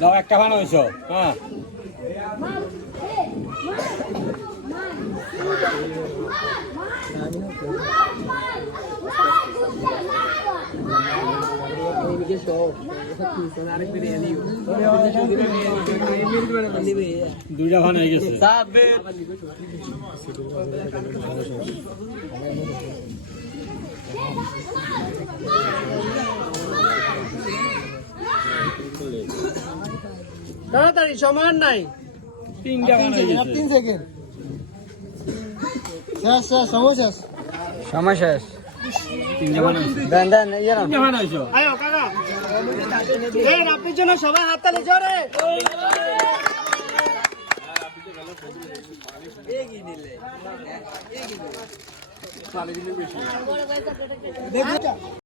দাও একটা ভালো হয়েছ হ্যাঁ দুইটা ভালো হয়ে গেছে। তাড়াতাড়ি আর নাই। তিনটা তিন সেকেন্ড শেষ শেষ সময় শেষ। সময় শেষ। তিনটা দেন দেন ইয়ে না তিনটা ভালো হয়েছে। আয়ো কাকা এই আপনার জন্য সবাই হাততালি জোরে।